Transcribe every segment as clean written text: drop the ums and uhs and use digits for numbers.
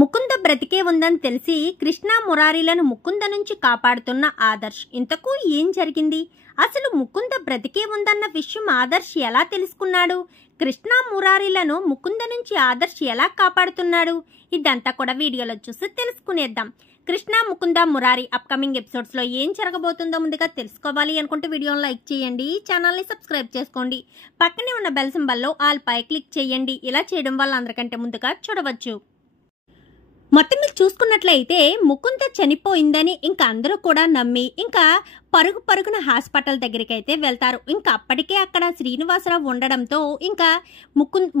ముకుంద బ్రతికే ఉందని తెలిసి కృష్ణ మురారీలను ముకుంద నుంచి కాపాడుతున్న ఆదర్శ్. ఇంతకు ఏం జరిగింది? అసలు ముకుంద బ్రతికే ఉందన్న విషయం ఆదర్శ్ ఎలా తెలుసుకున్నాడు? కృష్ణ మురారీలను ముకుంద నుంచి ఆదర్శ్ ఎలా కాపాడుతున్నాడు? ఇదంతా కూడా వీడియోలో చూసి తెలుసుకునేద్దాం. కృష్ణ, ముకుంద, మురారి అప్కమింగ్ ఎపిసోడ్స్ లో ఏం జరగబోతుందో ముందుగా తెలుసుకోవాలి అనుకుంటే వీడియోని లైక్ చేయండి, ఛానల్ ని సబ్స్క్రైబ్ చేసుకోండి, పక్కనే ఉన్న బెల్ సింబల్ లో ఆల్ పై క్లిక్ చేయండి. ఇలా చేయడం వల్ల అందరికంటే ముందుగా చూడవచ్చు. మొత్తం మీరు చూసుకున్నట్లయితే ముకుంద చనిపోయిందని ఇంకా అందరూ కూడా నమ్మి ఇంకా పరుగున హాస్పిటల్ దగ్గరికి అయితే వెళ్తారు. ఇంకా అప్పటికే అక్కడ శ్రీనివాసరావు ఉండడంతో ఇంకా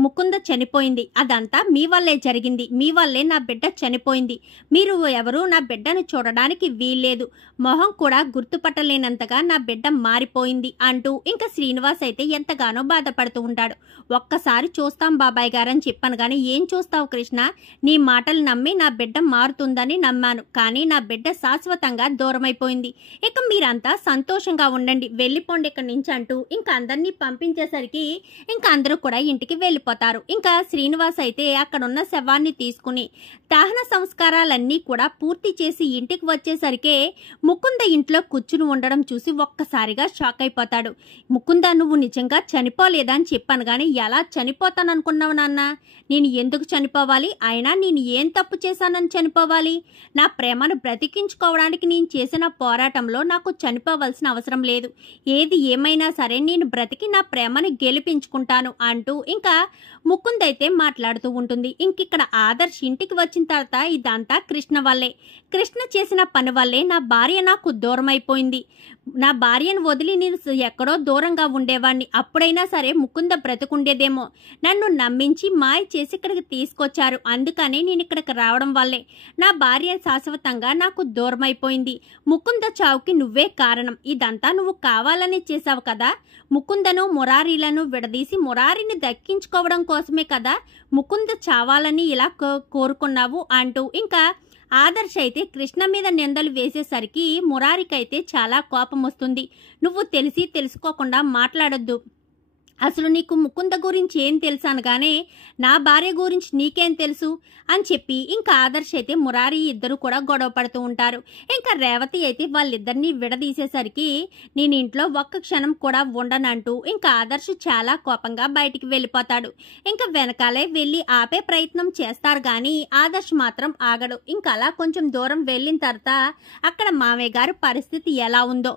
ముకుంద చనిపోయింది, అదంతా మీ వల్లే జరిగింది, మీ వల్లే నా బిడ్డ చనిపోయింది, మీరు ఎవరు నా బిడ్డను చూడడానికి వీల్లేదు, మొహం కూడా గుర్తుపట్టలేనంతగా నా బిడ్డ మారిపోయింది అంటూ ఇంకా శ్రీనివాస్ అయితే ఎంతగానో బాధపడుతూ ఉంటాడు. ఒక్కసారి చూస్తాం బాబాయ్ గారని చెప్పాను కానీ ఏం చూస్తావు కృష్ణ, నీ మాటలు నమ్మి నా బిడ్డ మారుతుందని నమ్మాను, కానీ నా బిడ్డ శాశ్వతంగా దూరమైపోయింది, ఇక మీరంతా సంతోషంగా ఉండండి, వెళ్ళిపోండి ఇక్కడి నుంచి అంటూ ఇంకా అందరినీ పంపించేసరికి ఇంకా అందరూ కూడా ఇంటికి వెళ్ళిపోతారు. ఇంకా శ్రీనివాస్ అయితే అక్కడున్న శవాన్ని తీసుకుని దహన సంస్కారాలన్నీ కూడా పూర్తి చేసి ఇంటికి వచ్చేసరికి ముకుంద ఇంట్లో కూర్చుని ఉండడం చూసి ఒక్కసారిగా షాక్ అయిపోతాడు. ముకుంద, నువ్వు నిజంగా చనిపోలేదా అని చెప్పాను కానీ ఎలా చనిపోతాననుకున్నావు నాన్న? నేను ఎందుకు చనిపోవాలి? అయినా నేను ఏం తప్పు చేశానని చనిపోవాలి? నా ప్రేమను బ్రతికించుకోవడానికి నేను చేసిన పోరాటంలో నాకు చనిపోవలసిన అవసరం లేదు, ఏది ఏమైనా సరే నేను బ్రతికి నా ప్రేమను గెలిపించుకుంటాను అంటూ ఇంకా ముకుంద అయితే మాట్లాడుతూ ఉంటుంది. ఇంకిక్కడ ఆదర్శ్ ఇంటికి వచ్చిన తర్వాత ఇదంతా కృష్ణ వల్లే, కృష్ణ చేసిన పని వల్లే నా భార్య నాకు దూరం అయిపోయింది, నా భార్యను వదిలి నేను ఎక్కడో దూరంగా ఉండేవాడిని, అప్పుడైనా సరే ముకుంద బ్రతుకుండేదేమో, నన్ను నమ్మించి మాయ చేసి ఇక్కడికి తీసుకొచ్చారు, అందుకని నేను ఇక్కడికి రావడం వల్లే నా భార్య శాశ్వతంగా నాకు దూరం అయిపోయింది, ముకుంద చావుకి నువ్వే కారణం, ఇదంతా నువ్వు కావాలని చేశావు కదా, ముకుందను మురారీలను విడదీసి మురారిని దక్కించుకోవడం కోసమే కదా ముకుంద చావాలని ఇలా కోరుకున్నావు అంటూ ఇంకా ఆదర్శ్ అయితే కృష్ణ మీద నిందలు వేసేసరికి మురారికైతే చాలా కోపం వస్తుంది. నువ్వు తెలిసి తెలుసుకోకుండా మాట్లాడొద్దు, అసలు నీకు ముకుంద గురించి ఏం తెలుసు అనగానే నా భార్య గురించి నీకేం తెలుసు అని చెప్పి ఇంకా ఆదర్శ్ అయితే మురారి ఇద్దరు కూడా గొడవ పడుతూ ఉంటారు. ఇంకా రేవతి అయితే వాళ్ళిద్దరినీ విడదీసేసరికి నేను ఇంట్లో ఒక్క క్షణం కూడా ఉండనంటూ ఇంకా ఆదర్శ్ చాలా కోపంగా బయటికి వెళ్ళిపోతాడు. ఇంకా వెనకాలే వెళ్ళి ఆపే ప్రయత్నం చేస్తారు కానీ ఆదర్శ్ మాత్రం ఆగడు. ఇంకా అలా కొంచెం దూరం వెళ్ళిన తర్వాత అక్కడ మామయ్య గారి పరిస్థితి ఎలా ఉందో,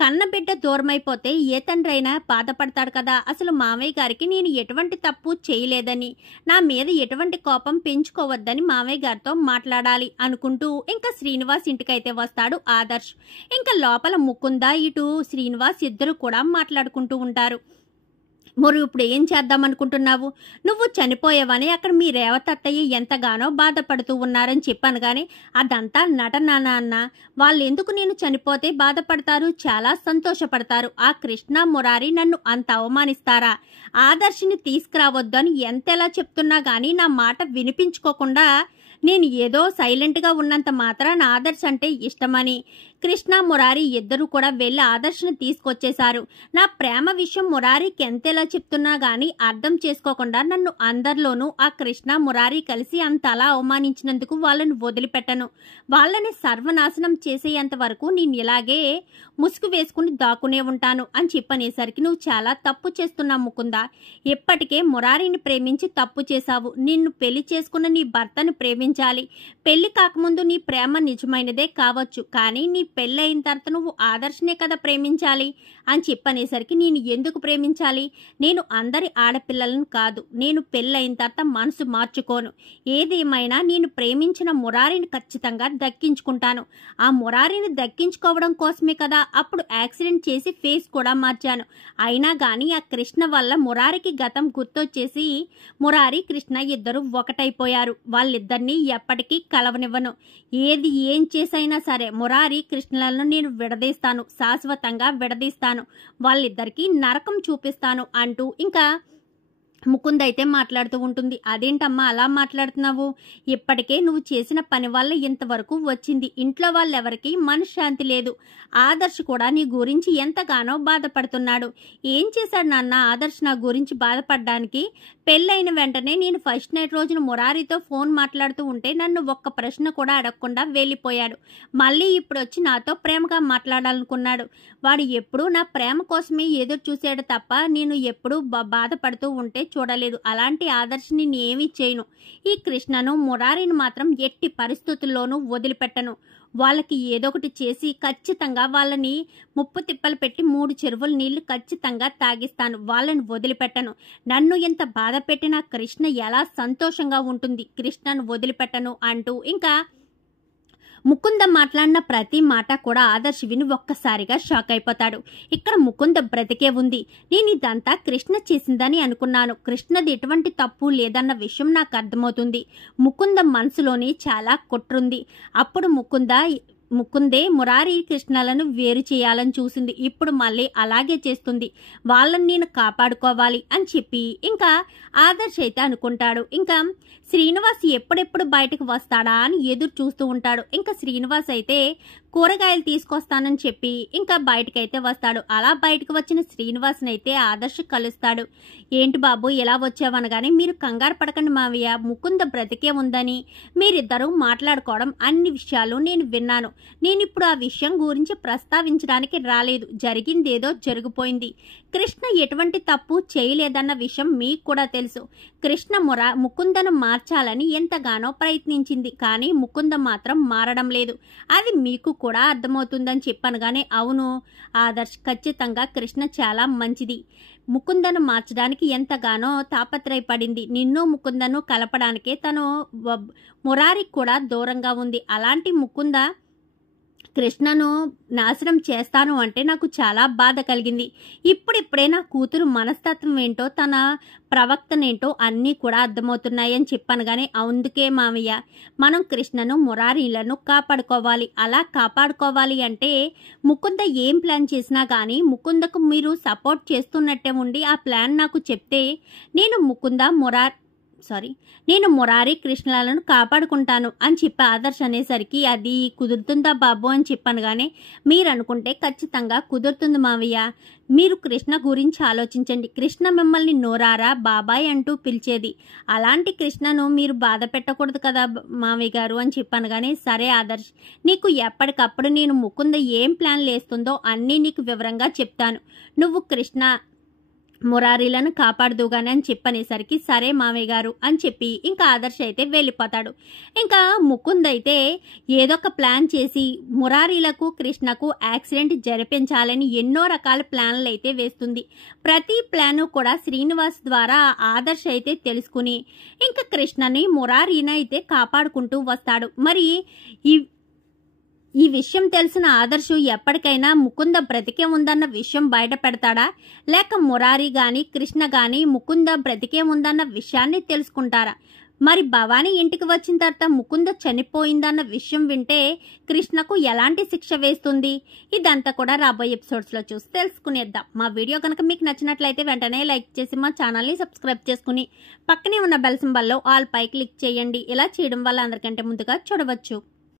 కన్న బిడ్డ దూరమైపోతే ఏ తండ్రి అయినా బాధపడతాడు కదా, అసలు మామయ్య గారికి నేను ఎటువంటి తప్పు చేయలేదని, నా మీద ఎటువంటి కోపం పెంచుకోవద్దని మామయ్య గారితో మాట్లాడాలి అనుకుంటూ ఇంకా శ్రీనివాస్ ఇంటికైతే వస్తాడు ఆదర్శ్. ఇంకా లోపల ముకుంద ఇటు శ్రీనివాస్ ఇద్దరు కూడా మాట్లాడుకుంటూ ఉంటారు. మరి ఇప్పుడు ఏం చేద్దాం అనుకుంటున్నావు? నువ్వు చనిపోయావని అక్కడ మీ రేవతి అత్తయ్య ఎంతగానో బాధపడుతూ ఉన్నారని చెప్పాను కానీ అదంతా నటన అన్న, వాళ్ళు ఎందుకు నేను చనిపోతే బాధపడతారు, చాలా సంతోషపడతారు, ఆ కృష్ణ మురారి నన్ను అంత అవమానిస్తారా? ఆదర్శిని తీసుకురావద్దు అని ఎంతెలా చెప్తున్నా కానీ నా మాట వినిపించుకోకుండా నేను ఏదో సైలెంట్గా ఉన్నంత మాత్రాన ఆదర్శ్ అంటే ఇష్టమని కృష్ణ మురారి ఇద్దరు కూడా వెళ్ళి ఆదర్శను తీసుకొచ్చేశారు. నా ప్రేమ విషయం మురారికి ఎంతేలా చెప్తున్నా గానీ అర్థం చేసుకోకుండా నన్ను అందరిలోనూ ఆ కృష్ణ మురారి కలిసి అంతలా అవమానించినందుకు వాళ్ళని వదిలిపెట్టను, వాళ్ళని సర్వనాశనం చేసేంత వరకు నేను ఇలాగే ముసుగు వేసుకుని దాక్కునే ఉంటాను అని చెప్పనేసరికి నువ్వు చాలా తప్పు చేస్తున్నావు ముకుంద, ఇప్పటికే మురారిని ప్రేమించి తప్పు చేశావు, నిన్ను పెళ్లి చేసుకున్న నీ భర్తను ప్రేమించాలి, పెళ్లి కాకముందు నీ ప్రేమ నిజమైనదే కావచ్చు కానీ నీ పెళ్ళయిన తర్వాత నువ్వు ఆదర్శనే కదా ప్రేమించాలి అని చెప్పనేసరికి నేను ఎందుకు ప్రేమించాలి? నేను అందరి ఆడపిల్లలను కాదు, నేను పెళ్ళయిన తర్వాత మనసు మార్చుకోను, ఏదేమైనా నేను ప్రేమించిన మురారిని ఖచ్చితంగా దక్కించుకుంటాను, ఆ మురారిని దక్కించుకోవడం కోసమే కదా అప్పుడు యాక్సిడెంట్ చేసి ఫేస్ కూడా మార్చాను, అయినా కానీ ఆ కృష్ణ వల్ల మురారికి గతం గుర్తొచ్చేసి మురారి కృష్ణ ఇద్దరు ఒకటైపోయారు, వాళ్ళిద్దరినీ ఎప్పటికీ కలవనివ్వను, ఏది ఏం చేసైనా సరే మురారి కృష్ణలను నేను విడదీస్తాను, శాశ్వతంగా విడదీస్తాను, వాళ్ళిద్దరికీ నరకం చూపిస్తాను అంటూ ఇంకా ముకుంద అయితే మాట్లాడుతూ ఉంటుంది. అదేంటమ్మా అలా మాట్లాడుతున్నావు? ఇప్పటికే నువ్వు చేసిన పని వల్ల ఇంతవరకు వచ్చింది, ఇంట్లో వాళ్ళెవరికి మనశ్శాంతి లేదు, ఆదర్శ్ కూడా నీ గురించి ఎంతగానో బాధపడుతున్నాడు. ఏం చేశాడు నాన్న ఆదర్శ్ నా గురించి బాధపడడానికి? పెళ్ళైన వెంటనే నేను ఫస్ట్ నైట్ రోజున మురారితో ఫోన్ మాట్లాడుతూ ఉంటే నన్ను ఒక్క ప్రశ్న కూడా అడగకుండా వెళ్ళిపోయాడు. మళ్ళీ ఇప్పుడు వచ్చి నాతో ప్రేమగా మాట్లాడాలనుకున్నాడు. వాడు ఎప్పుడూ నా ప్రేమ కోసమే ఎదురు చూశాడు తప్ప నేను ఎప్పుడూ బాధపడుతూ ఉంటే చూడలేదు. అలాంటి ఆదర్శని నేనేమీ చేయను. ఈ కృష్ణను మురారిని మాత్రం ఎట్టి పరిస్థితుల్లోనూ వదిలిపెట్టను. వాళ్ళకి ఏదొకటి చేసి ఖచ్చితంగా వాళ్ళని ముప్పు తిప్పలు పెట్టి 3 చెరువుల నీళ్లు ఖచ్చితంగా తాగిస్తాను. వాళ్ళని వదిలిపెట్టను. నన్ను ఎంత బాధ పెట్టినా కృష్ణ ఎలా సంతోషంగా ఉంటుంది, కృష్ణను వదిలిపెట్టను అంటూ ఇంకా ముకుంద మాట్లాడిన ప్రతి మాట కూడా ఆదర్శ్ విని ఒక్కసారిగా షాక్ అయిపోతాడు. ఇక్కడ ముకుంద బ్రతికే ఉంది. నేను ఇదంతా కృష్ణ చేసిందని అనుకున్నాను. కృష్ణది ఎటువంటి తప్పు లేదన్న విషయం నాకు అర్థమవుతుంది. ముకుంద మనసులోని చాలా కుట్రుంది. అప్పుడు ముకుందే మురారి కృష్ణలను వేరు చేయాలని చూసింది. ఇప్పుడు మళ్ళీ అలాగే చేస్తుంది. వాళ్ళని నేను కాపాడుకోవాలి అని చెప్పి ఇంకా ఆదర్శ్ అయితే అనుకుంటాడు. ఇంకా శ్రీనివాస్ ఎప్పుడెప్పుడు బయటకు వస్తాడా అని ఎదురు చూస్తూ ఉంటాడు. ఇంకా శ్రీనివాస్ అయితే కూరగాయలు తీసుకొస్తానని చెప్పి ఇంకా బయటకైతే వస్తాడు. అలా బయటకు వచ్చిన శ్రీనివాస్ని అయితే ఆదర్శ్ కలుస్తాడు. ఏంటి బాబు ఇలా వచ్చావనగానే, మీరు కంగారు పడకండి మావయ్య, ముకుంద బ్రతికే ఉందని మీరిద్దరూ మాట్లాడుకోవడం అన్ని విషయాలు నేను విన్నాను. నేను ఇప్పుడు ఆ విషయం గురించి ప్రస్తావించడానికి రాలేదు. జరిగిందేదో జరిగిపోయింది. కృష్ణ ఎటువంటి తప్పు చేయలేదన్న విషయం మీకు కూడా తెలుసు. కృష్ణ ముకుందను మార్చాలని ఎంతగానో ప్రయత్నించింది. కానీ ముకుంద మాత్రం మారడం లేదు. అది మీకు కూడా అర్థమవుతుందని చెప్పనగానే, అవును ఆదర్శ్, ఖచ్చితంగా కృష్ణ చాలా మంచిది. ముకుందను మార్చడానికి ఎంతగానో తాపత్రయపడింది. నిన్ను ముకుందను కలపడానికే తను మురారికి కూడా దూరంగా ఉంది. అలాంటి ముకుంద కృష్ణను నాశనం చేస్తాను అంటే నాకు చాలా బాధ కలిగింది. ఇప్పుడిప్పుడే నా కూతురు మనస్తత్వం ఏంటో, తన ప్రవక్తనేంటో అన్నీ కూడా అర్థమవుతున్నాయని చెప్పాను. కానీ అందుకే మావయ్య, మనం కృష్ణను మురారీలను కాపాడుకోవాలి. అలా కాపాడుకోవాలి అంటే ముకుంద ఏం ప్లాన్ చేసినా కానీ ముకుందకు మీరు సపోర్ట్ చేస్తున్నట్టే ఉండి ఆ ప్లాన్ నాకు చెప్తే నేను మురారి కృష్ణలను కాపాడుకుంటాను అని చెప్పి ఆదర్శ్ అనేసరికి, అది కుదురుతుందా బాబు అని చెప్పాను. కానీ మీరు అనుకుంటే ఖచ్చితంగా కుదురుతుంది మావయ్య. మీరు కృష్ణ గురించి ఆలోచించండి. కృష్ణ మిమ్మల్ని నోరారా బాబాయ్ అంటూ పిలిచేది. అలాంటి కృష్ణను మీరు బాధ పెట్టకూడదు కదా మావయ్య గారు అని చెప్పాను. కానీ సరే ఆదర్శ్, నీకు ఎప్పటికప్పుడు నేను ముకుంద ఏం ప్లాన్ లేస్తుందో అన్నీ నీకు వివరంగా చెప్తాను. నువ్వు కృష్ణ మురారీలను కాపాడుదుగానే అని చెప్పనేసరికి, సరే మావయ్య గారు అని చెప్పి ఇంకా ఆదర్శ్ అయితే వెళ్ళిపోతాడు. ఇంకా ముకుంద్ అయితే ఏదో ఒక ప్లాన్ చేసి మురారీలకు కృష్ణకు యాక్సిడెంట్ జరిపించాలని ఎన్నో రకాల ప్లాన్లు అయితే వేస్తుంది. ప్రతి ప్లాను కూడా శ్రీనివాస్ ద్వారా ఆదర్శ్ అయితే తెలుసుకుని ఇంకా కృష్ణని మురారీని అయితే కాపాడుకుంటూ వస్తాడు. మరి ఈ విషయం తెలిసిన ఆదర్శు ఎప్పటికైనా ముకుంద బ్రతికే ఉందన్న విషయం బయట పెడతాడా, లేక మురారి గాని కృష్ణ గాని ముకుంద బ్రతికే ఉందన్న విషయాన్ని తెలుసుకుంటారా? మరి భవానీ ఇంటికి వచ్చిన తర్వాత ముకుంద చనిపోయిందన్న విషయం వింటే కృష్ణకు ఎలాంటి శిక్ష వేస్తుంది? ఇదంతా కూడా రాబోయే ఎపిసోడ్స్లో చూసి తెలుసుకునేద్దాం. మా వీడియో కనుక మీకు నచ్చినట్లయితే వెంటనే లైక్ చేసి మా ఛానల్ని సబ్స్క్రైబ్ చేసుకుని పక్కనే ఉన్న బెల్ సింబల్లో ఆల్ పై క్లిక్ చేయండి. ఇలా చేయడం వల్ల అందరికంటే ముందుగా చూడవచ్చు.